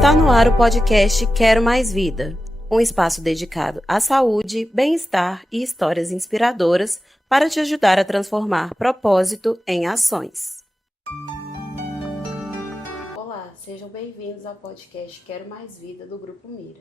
Está no ar o podcast Quero Mais Vida, um espaço dedicado à saúde, bem-estar e histórias inspiradoras para te ajudar a transformar propósito em ações. Olá, sejam bem-vindos ao podcast Quero Mais Vida do Grupo Mira.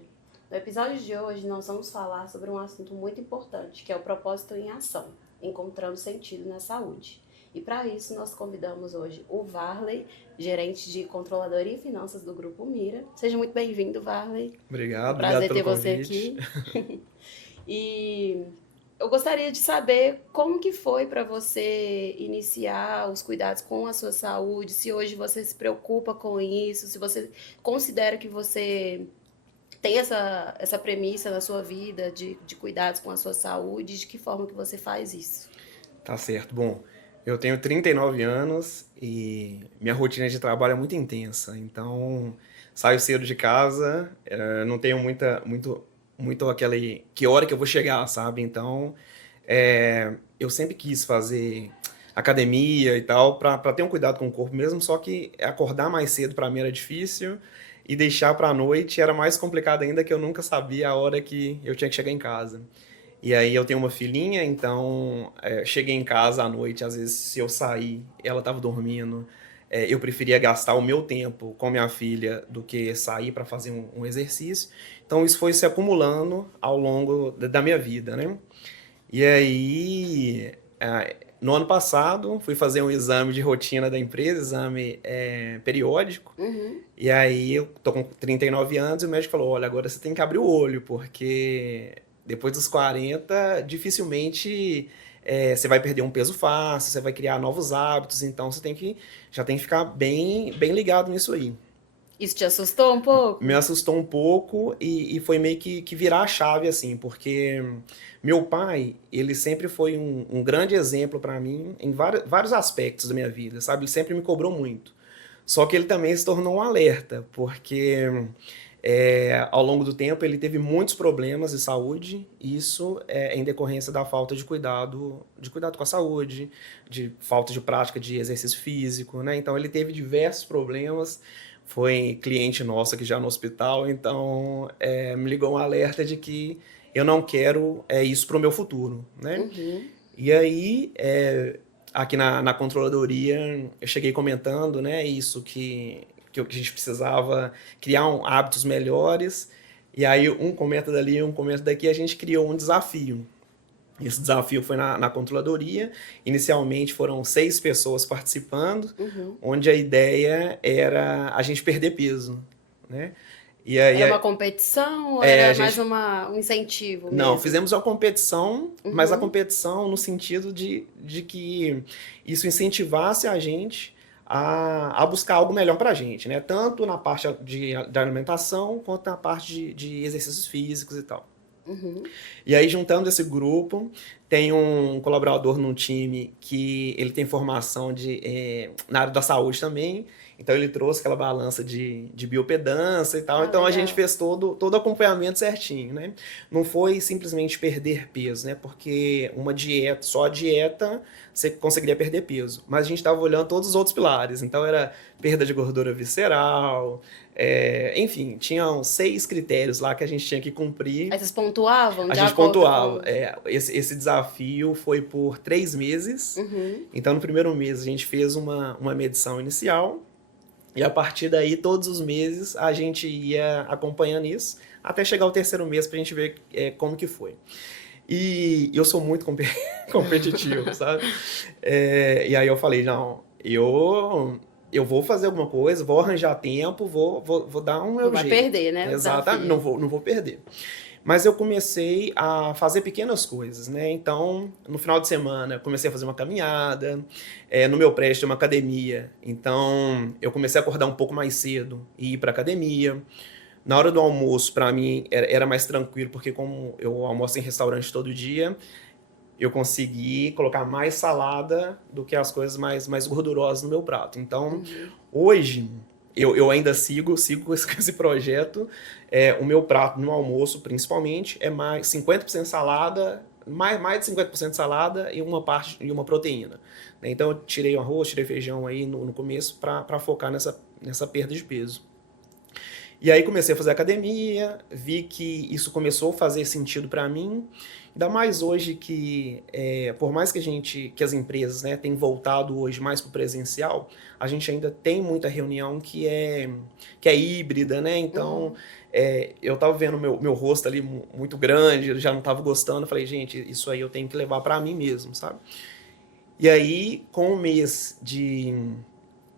No episódio de hoje nós vamos falar sobre um assunto muito importante, que é o propósito em ação, encontrando sentido na saúde. E para isso nós convidamos hoje o Varley, gerente de controladoria e finanças do Grupo Mira. Seja muito bem-vindo, Varley. Obrigado, Prazer obrigado pelo ter convite. você aqui. E eu gostaria de saber como que foi para você iniciar os cuidados com a sua saúde, se hoje você se preocupa com isso, se você considera que você tem essa premissa na sua vida de cuidados com a sua saúde, de que forma que você faz isso? Tá certo. Bom, eu tenho 39 anos e minha rotina de trabalho é muito intensa. Então, saio cedo de casa, não tenho muito aquele que hora que eu vou chegar, sabe? Então, eu sempre quis fazer academia e tal para ter um cuidado com o corpo mesmo, só que acordar mais cedo para mim era difícil e deixar para a noite era mais complicado ainda, que eu nunca sabia a hora que eu tinha que chegar em casa. E aí eu tenho uma filhinha, então cheguei em casa à noite, às vezes se eu sair, ela estava dormindo, eu preferia gastar o meu tempo com minha filha do que sair para fazer um exercício. Então isso foi se acumulando ao longo da minha vida, né? E aí, no ano passado, fui fazer um exame de rotina da empresa, exame periódico. Uhum. E aí eu tô com 39 anos e o médico falou, olha, agora você tem que abrir o olho, porque depois dos 40, dificilmente você vai perder um peso fácil, você vai criar novos hábitos, então você já tem que ficar bem ligado nisso aí. Isso te assustou um pouco? Me assustou um pouco e foi meio que virar a chave, assim, porque meu pai, ele sempre foi um grande exemplo para mim em vários aspectos da minha vida, sabe? Ele sempre me cobrou muito. Só que ele também se tornou um alerta, porque ao longo do tempo ele teve muitos problemas de saúde, e isso é em decorrência da falta de cuidado com a saúde, de falta de prática de exercício físico, né? Então ele teve diversos problemas, foi cliente nosso aqui já no hospital, então me ligou um alerta de que eu não quero isso para o meu futuro, né? Uhum. E aí, aqui na controladoria, eu cheguei comentando, né, isso que a gente precisava criar hábitos melhores. E aí, um comenta dali, um comenta daqui, a gente criou um desafio. Esse desafio foi na controladoria. Inicialmente foram 6 pessoas participando, Uhum. onde a ideia era a gente perder peso, né? E aí, Era uma competição ou a era mais gente um incentivo não, mesmo? fizemos uma competição, mas a Uhum. competição no sentido de que isso incentivasse a gente a buscar algo melhor para a gente, né? Tanto na parte da alimentação, quanto na parte de exercícios físicos e tal. Uhum. E aí, juntando esse grupo, tem um colaborador no time que ele tem formação na área da saúde também. Então, ele trouxe aquela balança de biopedância e tal. Ah, Então, a gente legal. fez todo o acompanhamento certinho, né? Não foi simplesmente perder peso, né? Porque só a dieta, você conseguiria perder peso. Mas a gente estava olhando todos os outros pilares. Então, era perda de gordura visceral, enfim, tinham 6 critérios lá que a gente tinha que cumprir. Aí vocês pontuavam A de gente acordo pontuava. com... Esse desafio foi por 3 meses. Uhum. Então, no primeiro mês, a gente fez uma medição inicial. E a partir daí, todos os meses, a gente ia acompanhando isso, até chegar ao terceiro mês para a gente ver como que foi. E eu sou muito competitivo, sabe? E aí eu falei, não, eu vou fazer alguma coisa, vou arranjar tempo, vou dar um Não meu vai jeito. perder, né, o Exatamente, desafio. não vou perder. Mas eu comecei a fazer pequenas coisas, né? Então, no final de semana, eu comecei a fazer uma caminhada. No meu prédio tem uma academia, então eu comecei a acordar um pouco mais cedo e ir para academia. Na hora do almoço, para mim, era mais tranquilo, porque como eu almoço em restaurante todo dia, eu consegui colocar mais salada do que as coisas mais gordurosas no meu prato. Então, Uhum. hoje, eu ainda sigo com esse projeto. O meu prato no almoço, principalmente, é mais 50% salada, mais de 50% salada e uma proteína. Então, eu tirei o arroz, tirei feijão aí no começo para focar nessa perda de peso. E aí comecei a fazer academia, vi que isso começou a fazer sentido para mim. Ainda mais hoje que, por mais que as empresas, né, tenham voltado hoje mais para o presencial, a gente ainda tem muita reunião que é híbrida, né? Então, Uhum. eu estava vendo meu rosto ali muito grande, eu já não estava gostando. Eu falei, gente, isso aí eu tenho que levar para mim mesmo, sabe? E aí, com o mês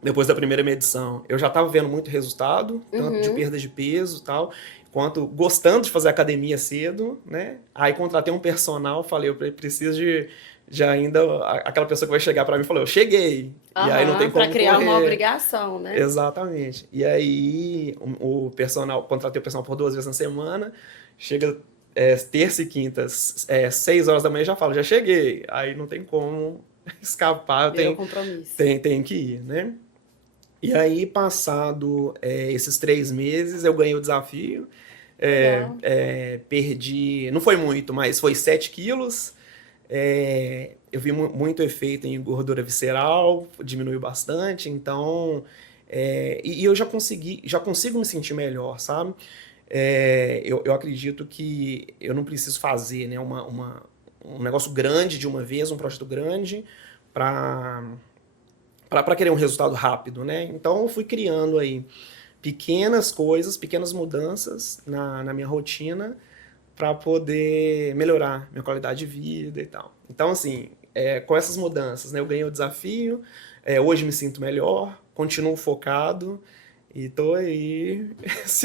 depois da primeira medição, eu já estava vendo muito resultado, tanto de Uhum. perda de peso e tal, quanto gostando de fazer academia cedo, né? Aí contratei um personal, falei, eu preciso de ainda aquela pessoa que vai chegar para mim, falou, eu cheguei. E aí não tem Aham, para como criar uma correr. obrigação, né? Exatamente. E aí o personal, contratei o personal por 2 vezes na semana, chega terça e quinta, 6 horas da manhã já falo, já cheguei. Aí não tem como escapar, Virou tem, compromisso. tem, tem que ir, né? E aí, passado esses 3 meses, eu ganhei o desafio. Legal. Perdi, não foi muito, mas foi 7 quilos. Eu vi muito efeito em gordura visceral, diminuiu bastante. Então, e eu já consigo me sentir melhor, sabe? Eu acredito que eu não preciso fazer, né, um negócio grande de uma vez, um projeto grande, para querer um resultado rápido, né? Então eu fui criando aí pequenas coisas, pequenas mudanças na minha rotina para poder melhorar minha qualidade de vida e tal. Então, assim, com essas mudanças, né, eu ganhei o desafio, hoje me sinto melhor, continuo focado e tô aí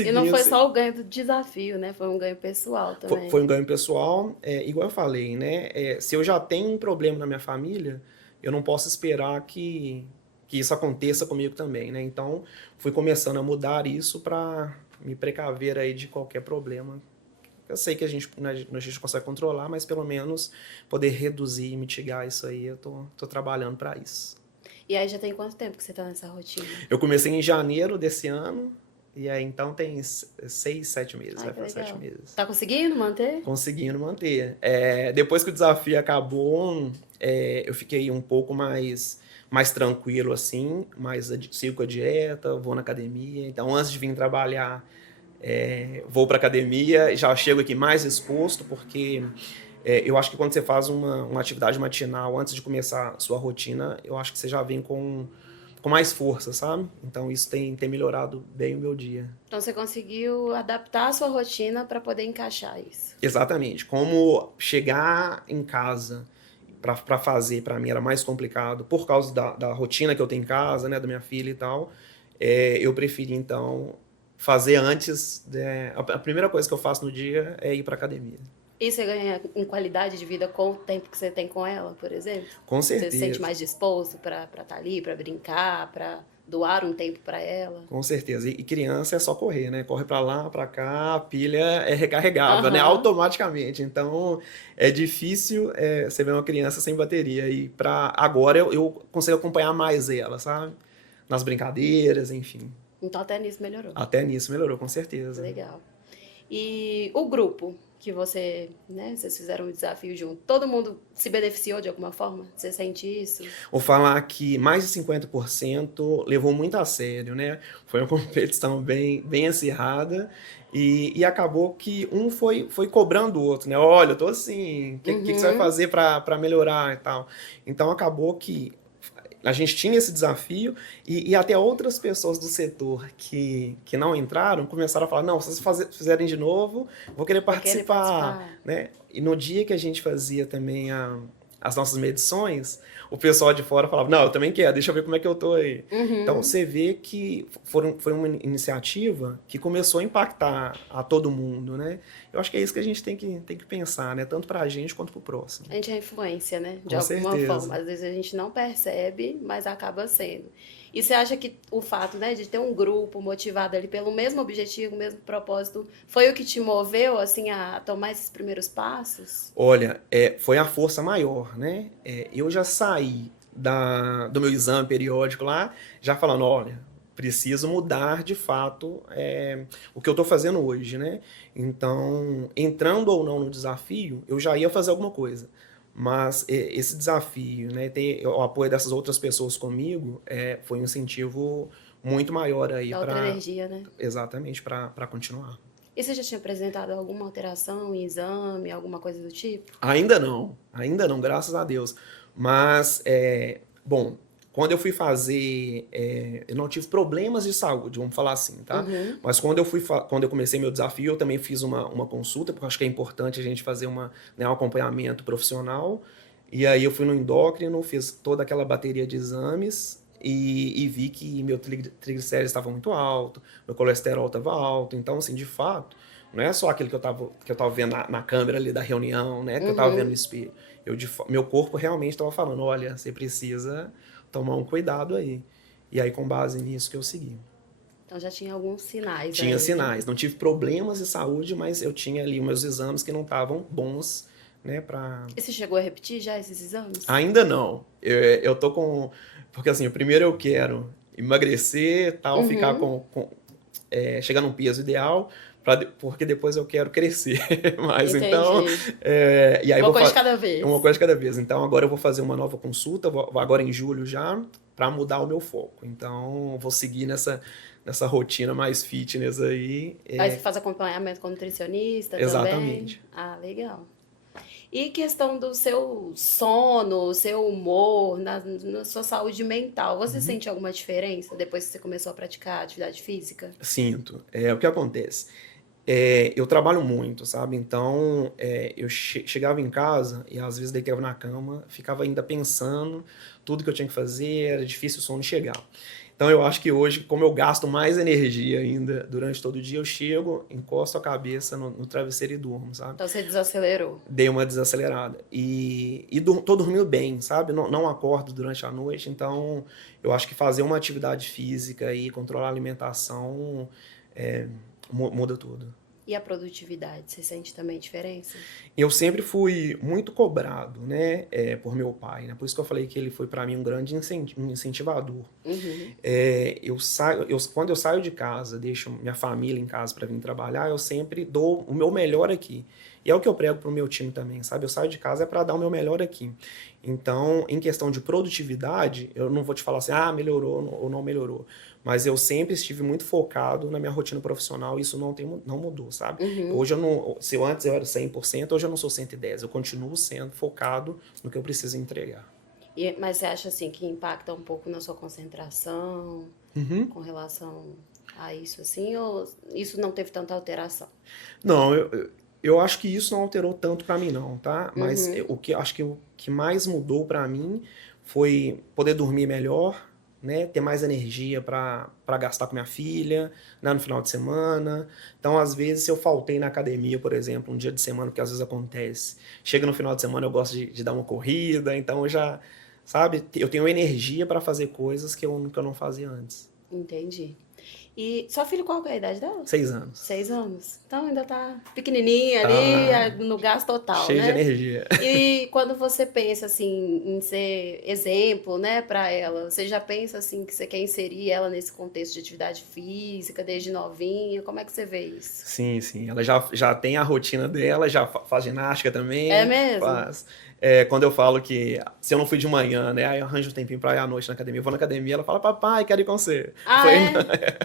E não seguindo. foi só o ganho do desafio, né? Foi um ganho pessoal Foi também. um ganho pessoal, igual eu falei, né? Se eu já tenho um problema na minha família, eu não posso esperar que isso aconteça comigo também, né? Então, fui começando a mudar isso para me precaver aí de qualquer problema. Eu sei que a gente consegue controlar, mas pelo menos poder reduzir e mitigar isso aí, eu tô trabalhando para isso. E aí já tem quanto tempo que você tá nessa rotina? Eu comecei em janeiro desse ano, e aí então tem 6, 7 meses, Ai, vai que para sete legal. meses. Tá conseguindo manter? Conseguindo manter. Depois que o desafio acabou, eu fiquei um pouco mais tranquilo, assim, sigo com a dieta, vou na academia. Então, antes de vir trabalhar, vou para academia, já chego aqui mais exposto, porque eu acho que quando você faz uma atividade matinal antes de começar a sua rotina, eu acho que você já vem com mais força, sabe? Então, isso tem melhorado bem o meu dia. Então você conseguiu adaptar a sua rotina para poder encaixar isso. Exatamente. Como chegar em casa para fazer, para mim era mais complicado por causa da rotina que eu tenho em casa, né, da minha filha e tal. Eu preferi, então, fazer antes. A primeira coisa que eu faço no dia é ir para academia. E você ganha em qualidade de vida com o tempo que você tem com ela, por exemplo? Com Você se sente certeza. mais disposto para estar ali, para brincar, para doar um tempo para ela? Com certeza. E criança é só correr, né? Corre para lá, para cá, a pilha é recarregável, né? Aham. Automaticamente. Então, é difícil você ver uma criança sem bateria. E para agora eu consigo acompanhar mais ela, sabe? Nas brincadeiras, enfim. Então até nisso melhorou. Até nisso melhorou, com certeza. Legal. E o grupo que você, né, vocês fizeram um desafio junto, todo mundo se beneficiou de alguma forma? Você sente isso? Vou falar que mais de 50% levou muito a sério, né? Foi uma competição bem acirrada e acabou que um foi cobrando o outro, né? Olha, eu tô assim, o que você vai Uhum. fazer para melhorar e tal? Então acabou que a gente tinha esse desafio e até outras pessoas do setor que não entraram começaram a falar, não, se vocês fizerem de novo, vou querer Vou querer participar, participar. né? E no dia que a gente fazia também as nossas medições, o pessoal de fora falava, não, eu também quero, deixa eu ver como é que eu tô aí. Então Uhum. você vê que foi uma iniciativa que começou a impactar a todo mundo, né? Eu acho que é isso que a gente tem que pensar, né? Tanto pra gente quanto pro próximo. A gente é influência, né? De Com alguma forma. certeza. Às vezes a gente não percebe, mas acaba sendo. E você acha que o fato, né, de ter um grupo motivado ali pelo mesmo objetivo, mesmo propósito, foi o que te moveu, assim, a tomar esses primeiros passos? Olha, foi a força maior, né? Eu já saí do meu exame periódico lá, já falando, olha, preciso mudar de fato o que eu estou fazendo hoje, né? Então, entrando ou não no desafio, eu já ia fazer alguma coisa. Mas esse desafio, né, ter o apoio dessas outras pessoas comigo, foi um incentivo muito maior aí Dá outra energia, né? exatamente, para continuar. E você já tinha apresentado alguma alteração em exame, alguma coisa do tipo? Ainda não, graças a Deus. Mas, bom, quando eu fui fazer, eu não tive problemas de saúde, vamos falar assim, tá? Uhum. Mas quando eu comecei meu desafio, eu também fiz uma consulta, porque eu acho que é importante a gente fazer um acompanhamento profissional. E aí eu fui no endócrino, fiz toda aquela bateria de exames e vi que meu triglicérides estava muito alto, meu colesterol estava alto. Então, assim, de fato, não é só aquilo que eu tava vendo na câmera ali da reunião, né? Que eu tava vendo no Uhum. espelho. Meu corpo realmente estava falando, olha, você precisa tomar um cuidado aí. E aí, com base nisso que eu segui. Então já tinha alguns sinais Tinha aí, né? sinais, não tive problemas de saúde, mas eu tinha ali meus exames que não estavam bons, né, pra... E você chegou a repetir já esses exames? Ainda não. Eu tô com... Porque assim, o primeiro eu quero emagrecer, tal, ficar Uhum. chegar num peso ideal, porque depois eu quero crescer. Mas então... Entendi. e aí Uma vou coisa de fazer cada uma vez. coisa de cada vez. Então agora eu vou fazer uma nova consulta, vou agora em julho já, para mudar o meu foco. Então vou seguir nessa rotina mais fitness aí. Aí você faz acompanhamento com nutricionista também? Exatamente. Ah, legal. E questão do seu sono, seu humor, na sua saúde mental, você sente alguma diferença depois que você começou a praticar atividade física? Sinto. O que acontece? Eu trabalho muito, sabe? Então, eu chegava em casa e às vezes deitava na cama, ficava ainda pensando tudo que eu tinha que fazer, era difícil o sono chegar. Então, eu acho que hoje, como eu gasto mais energia ainda durante todo o dia, eu chego, encosto a cabeça no travesseiro e durmo, sabe? Então você desacelerou. Dei uma desacelerada. E tô dormindo bem, sabe? Não acordo durante a noite, então eu acho que fazer uma atividade física e controlar a alimentação é, muda tudo. E a produtividade, você sente também diferença? Eu sempre fui muito cobrado, né, por meu pai, né? Por isso que eu falei que ele foi para mim um grande incentivador. Uhum. Quando eu saio de casa, deixo minha família em casa para vir trabalhar, eu sempre dou o meu melhor aqui. E é o que eu prego pro meu time também, sabe? Eu saio de casa é para dar o meu melhor aqui. Então, em questão de produtividade, eu não vou te falar assim, melhorou ou não melhorou. Mas eu sempre estive muito focado na minha rotina profissional e isso não mudou, sabe? Uhum. Hoje eu não, se eu antes eu era 100%, hoje eu não sou 110%. Eu continuo sendo focado no que eu preciso entregar. Mas você acha assim que impacta um pouco na sua concentração Uhum. com relação a isso assim, ou isso não teve tanta alteração? Não, eu acho que isso não alterou tanto para mim não, tá? Mas Uhum. acho que o que mais mudou para mim foi poder dormir melhor, né? Ter mais energia para gastar com minha filha, né? No final de semana. Então, às vezes, se eu faltei na academia, por exemplo, um dia de semana, que às vezes acontece. Chega no final de semana, eu gosto de dar uma corrida, então eu já, sabe? Eu tenho energia para fazer coisas que eu não fazia antes. Entendi. E sua filha, qual que é a idade dela? 6 anos. 6 anos. Então ainda tá pequenininha ali, Tá no gás total, cheio de né? energia. E quando você pensa assim em ser exemplo, né, para ela, você já pensa assim que você quer inserir ela nesse contexto de atividade física desde novinha? Como é que você vê isso? Sim, sim. Ela já tem a rotina dela, já faz ginástica É também, mesmo? faz. Quando eu falo que se eu não fui de manhã, né, aí eu arranjo um tempinho pra ir à noite na academia. Eu vou na academia, ela fala, papai, quero ir com você. Eu Ah, falei, não. é?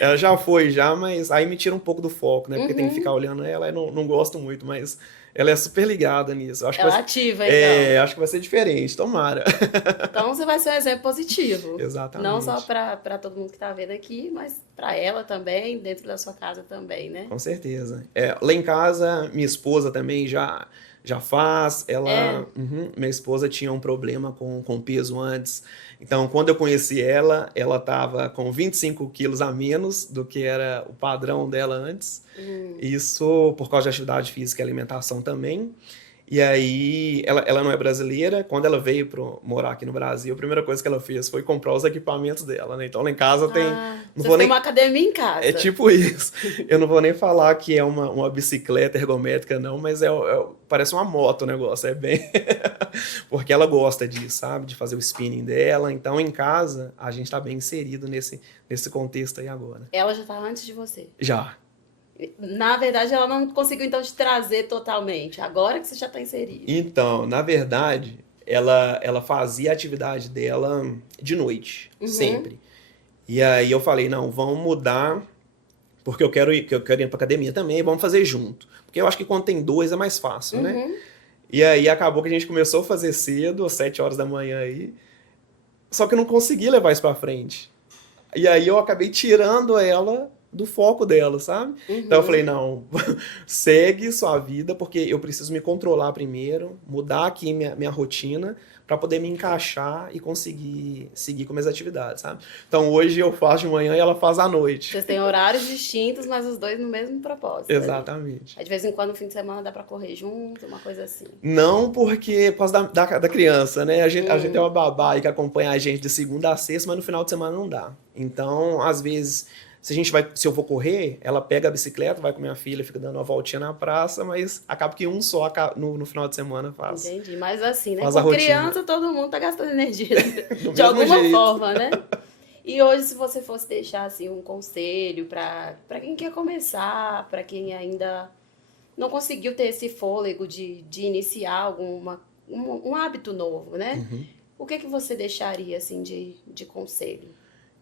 Ela já foi, já, mas aí me tira um pouco do foco, né? Porque tem que ficar Uhum. olhando ela, eu não gosto muito, mas ela é super ligada nisso. Ela ativa então. Acho que vai ser diferente, tomara. Então você vai ser um exemplo positivo. Não só Exatamente. para todo mundo que está vendo aqui, mas para ela também, dentro da sua casa também, né? Com certeza. Lá em casa, minha esposa também já faz. É. Minha esposa tinha um problema com peso antes. Então, quando eu conheci ela estava com 25 quilos a menos do que era o padrão dela antes. Hum. Isso por causa de atividade física e alimentação também. E aí, ela não é brasileira. Quando ela veio morar aqui no Brasil, a primeira coisa que ela fez foi comprar os equipamentos dela, né? Então, lá em casa tem. Ah, Não vocês vou têm uma nem. academia em É casa. tipo isso. Eu não vou nem falar que é uma bicicleta ergométrica, não, mas parece uma moto o negócio. É bem. Porque ela gosta disso, sabe? De fazer o spinning dela. Então, em casa, a gente tá bem inserido nesse contexto aí agora. Ela já tá antes de você. Já. Na verdade, ela não conseguiu então te trazer totalmente. Agora que você já tá inserido. Então, na verdade, ela fazia a atividade dela de noite, Uhum. sempre. E aí eu falei, não, vamos mudar, porque eu quero ir pra academia também, vamos fazer junto. Porque eu acho que quando tem dois é mais fácil, né? Uhum. E aí acabou que a gente começou a fazer cedo, às 7 horas da manhã aí, só que eu não consegui levar isso pra frente. E aí eu acabei tirando ela do foco dela, sabe? Então eu falei, Uhum. não, segue sua vida, porque eu preciso me controlar primeiro, mudar aqui minha rotina para poder me encaixar e conseguir seguir com minhas atividades, sabe? Então hoje eu faço de manhã e ela faz à noite. Vocês têm horários distintos, mas os dois no mesmo propósito ali. Exatamente. Aí de vez em quando, no fim de semana, dá pra correr junto, uma coisa assim. Não porque por causa da criança, né? A gente é Hum, uma babá aí que acompanha a gente de segunda a sexta, mas no final de semana não dá. Então, às vezes, se eu vou correr, ela pega a bicicleta, vai com minha filha, fica dando uma voltinha na praça, mas acaba que um só no final de semana entendi. Mas assim, né? faz a Com rotina. criança, todo mundo tá gastando energia Do de mesmo alguma jeito. forma, né? E hoje, se você fosse deixar assim um conselho para quem quer começar, para quem ainda não conseguiu ter esse fôlego de iniciar um hábito novo, né? Uhum. O que que você deixaria assim de conselho?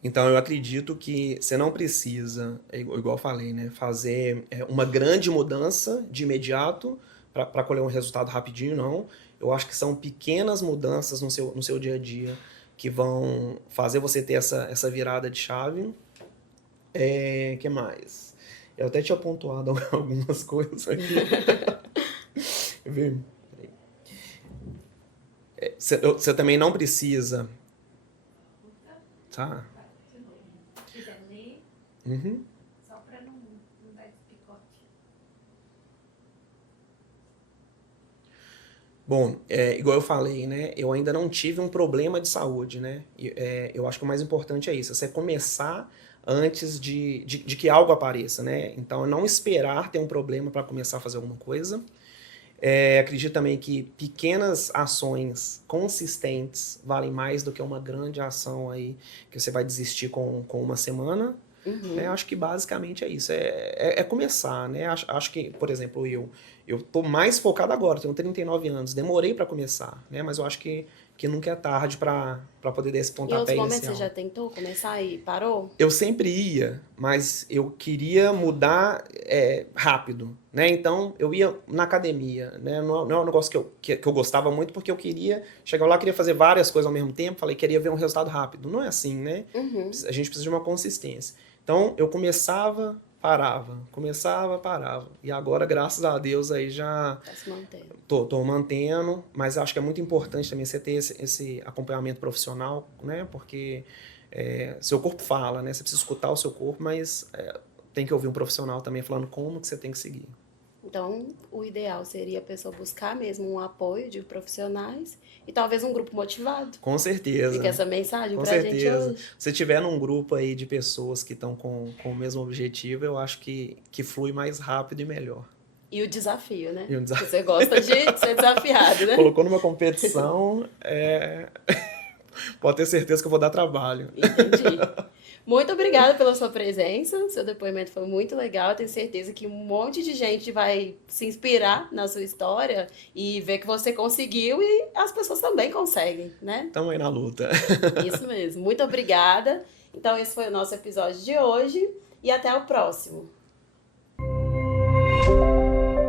Então, eu acredito que você não precisa, igual eu falei, né, fazer uma grande mudança de imediato para colher um resultado rapidinho, não. Eu acho que são pequenas mudanças no seu dia a dia que vão fazer você ter essa virada de chave. Que mais? Eu até tinha pontuado algumas coisas aqui. Vê, você também não precisa, tá? Se quiser ler, Uhum. só para não dar esse picote. Bom, igual eu falei, né? Eu ainda não tive um problema de saúde, né? Eu acho que o mais importante é isso, é você começar antes de que algo apareça, né? Então, não esperar ter um problema para começar a fazer alguma coisa. Acredito também que pequenas ações consistentes valem mais do que uma grande ação aí que você vai desistir com uma semana. Uhum. Acho que basicamente é isso, é começar, né? Acho que, por exemplo, eu tô mais focado agora, tenho 39 anos, demorei para começar, né? Mas eu acho que nunca é tarde para poder dar esse Em outros pontapé momentos você inicial. já tentou começar e parou? Eu sempre ia, mas eu queria mudar rápido, né? Então eu ia na academia, né? Não é um negócio que eu gostava muito, porque eu queria chegar lá, queria fazer várias coisas ao mesmo tempo, falei que queria ver um resultado rápido. Não é assim, né? Uhum. A gente precisa de uma consistência. Então eu começava, parava. E agora, graças a Deus, aí já Tá se mantendo. tô mantendo, mas acho que é muito importante também você ter esse acompanhamento profissional, né? Porque seu corpo fala, né? Você precisa escutar o seu corpo, mas tem que ouvir um profissional também falando como que você tem que seguir. Então, o ideal seria a pessoa buscar mesmo um apoio de profissionais e talvez um grupo motivado. Com Fica certeza, essa mensagem com pra gente certeza. hoje. Se tiver num grupo aí de pessoas que estão com o mesmo objetivo, eu acho que flui mais rápido e melhor. E o desafio, né? E um Que você gosta de ser desafiado, né? colocou numa competição, pode ter certeza que eu vou dar trabalho. Entendi. Muito obrigada pela sua presença. Seu depoimento foi muito legal. Eu tenho certeza que um monte de gente vai se inspirar na sua história e ver que você conseguiu e as pessoas também conseguem, né? Tamo aí na luta. Isso mesmo. Muito obrigada. Então, esse foi o nosso episódio de hoje e até o próximo.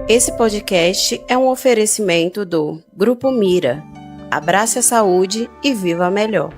Esse podcast é um oferecimento do Grupo Mira. Abrace a saúde e viva melhor.